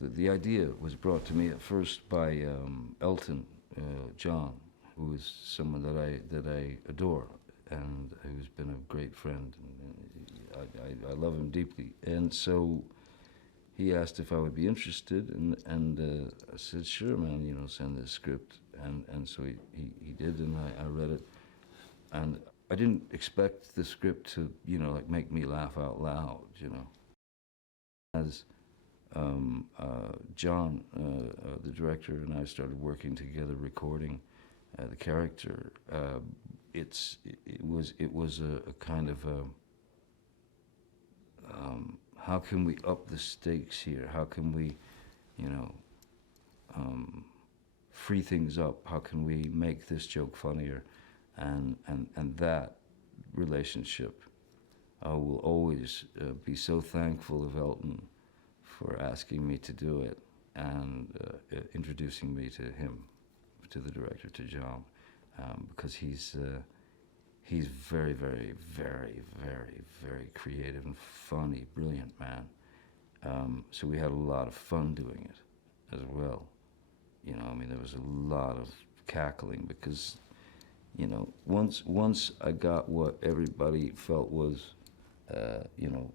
the idea was brought to me at first by Elton John, who is someone that I adore and who's been a great friend. And I love him deeply. And so he asked if I would be interested, and I said, sure, man, you know, send this script. And so he did, and I read it. And I didn't expect the script to, you know, like make me laugh out loud, you know. As John, the director, and I started working together, recording the character. It was a kind of a, how can we up the stakes here? How can we, you know, free things up? How can we make this joke funnier? And that relationship, I will always be so thankful of Elton for asking me to do it and introducing me to him, to the director, to John, because he's very, very, very, very, very creative and funny, brilliant man. So we had a lot of fun doing it as well. You know, I mean, there was a lot of cackling because, you know, once I got what everybody felt was, you know,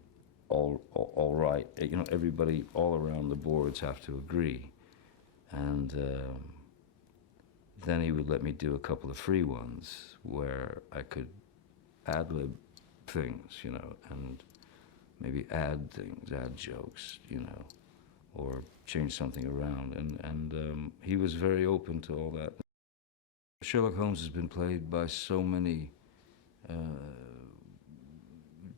all right. You know, everybody all around the boards have to agree, and then he would let me do a couple of free ones where I could ad-lib things, you know, and maybe add things, add jokes, you know, or change something around, and he was very open to all that. Sherlock Holmes has been played by so many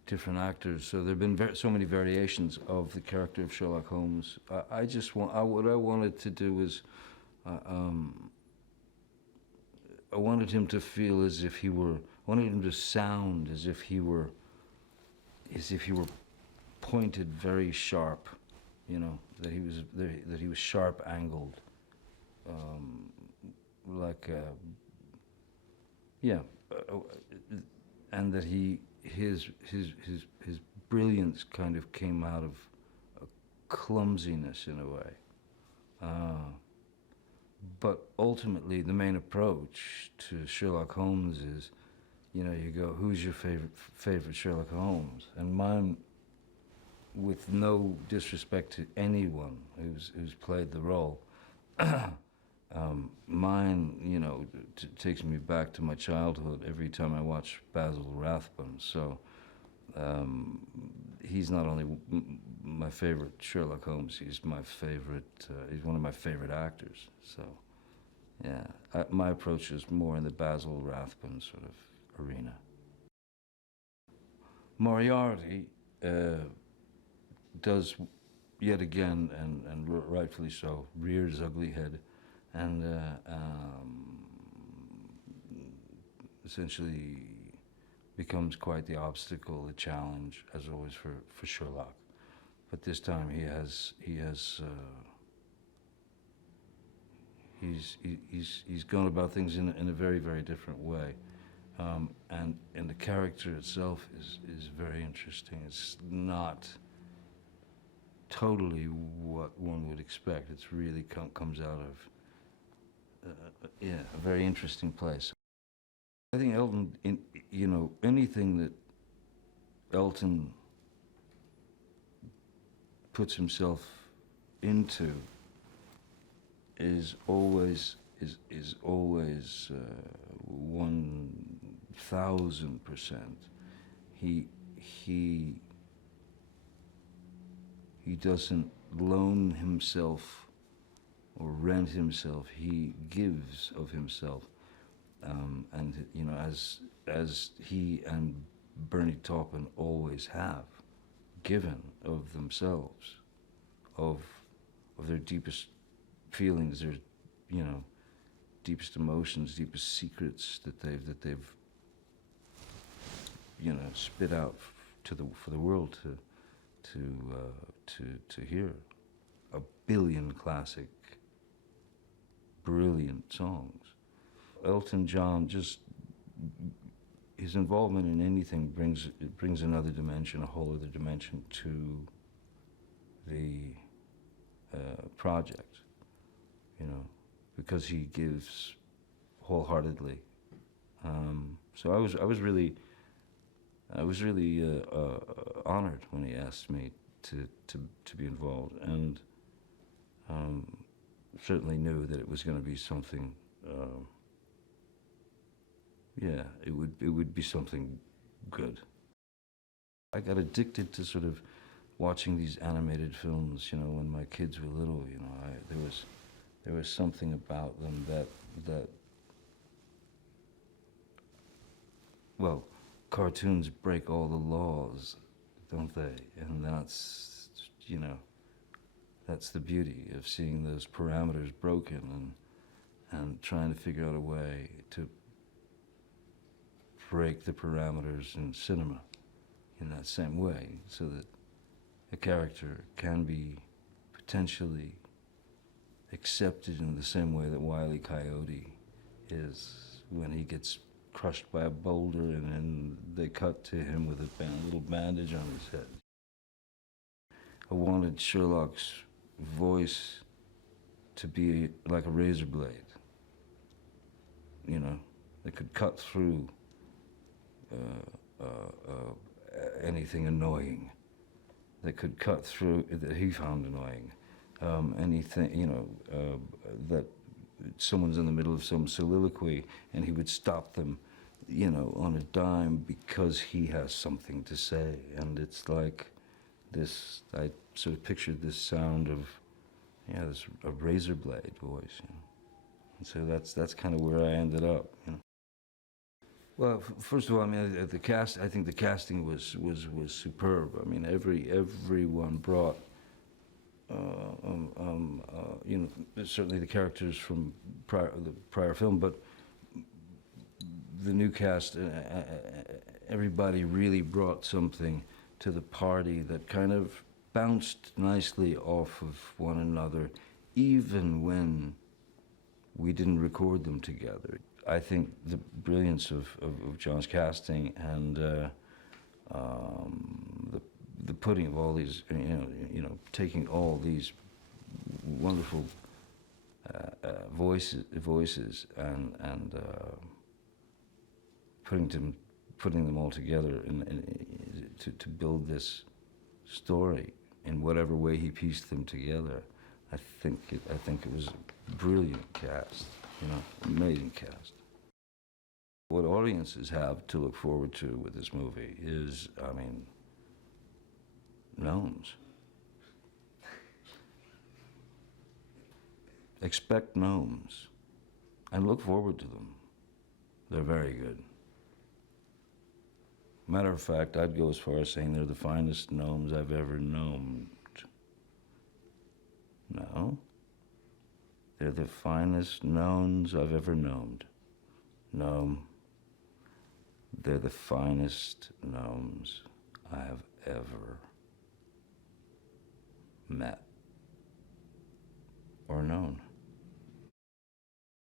different actors, so there have been so many variations of the character of Sherlock Holmes. I just want, what I wanted to do was, I wanted him to feel as if he were, I wanted him to sound as if he were pointed very sharp, you know, that he was sharp angled, like yeah, and that his brilliance kind of came out of a clumsiness in a way. But ultimately, the main approach to Sherlock Holmes is, you know, you go, who's your favorite Sherlock Holmes? And mine, with no disrespect to anyone who's played the role, mine, you know, takes me back to my childhood every time I watch Basil Rathbone. So he's not only my favorite Sherlock Holmes, he's my favorite, he's one of my favorite actors. So yeah, my approach is more in the Basil Rathbone sort of arena. Moriarty does, yet again, and rightfully so, rear his ugly head, and essentially becomes quite the obstacle, the challenge, as always for Sherlock. But this time he's gone about things in a very, very different way, and the character itself is very interesting. It's not totally what one would expect. It's really comes out of yeah, a very interesting place. I think Elton, you know, anything that Elton puts himself into is always 1,000%. He doesn't loan himself or rent himself. He gives of himself, and you know, as he and Bernie Taupin always have given of themselves, of their deepest feelings, their, you know, deepest emotions, deepest secrets that they've you know, spit out for the world to hear. A billion classic, brilliant songs. Elton John, just his involvement in anything brings another dimension, a whole other dimension to project, because he gives wholeheartedly. So I was really honored when he asked me to be involved, and certainly knew that it was going to be something. Yeah, it would be something good. I got addicted to sort of watching these animated films. When my kids were little, there was something about them that well, cartoons break all the laws, don't they? And that's the beauty of seeing those parameters broken and trying to figure out a way to break the parameters in cinema in that same way, so that a character can be potentially accepted in the same way that Wile E. Coyote is when he gets crushed by a boulder and then they cut to him with a little bandage on his head. I wanted Sherlock's voice to be like a razor blade, that could cut through anything annoying, that could cut through, that he found annoying, anything, that someone's in the middle of some soliloquy and he would stop them, on a dime because he has something to say. And it's like this, I sort of pictured this sound of, a razor blade voice. And so that's kind of where I ended up. Well, first of all, I mean, I think the casting was superb. I mean, everyone brought, certainly the characters from the prior film, but the new cast, everybody really brought something to the party that kind of bounced nicely off of one another, even when we didn't record them together. I think the brilliance of John's casting and the putting of all these, taking all these wonderful voices and putting them all together to build this story in whatever way he pieced them together. I think it was a brilliant cast, amazing cast. What audiences have to look forward to with this movie is, gnomes. Expect gnomes and look forward to them. They're very good. Matter of fact, I'd go as far as saying they're the finest gnomes I've ever known. No. They're the finest gnomes I've ever known. Gnome. They're the finest gnomes I have ever met or known.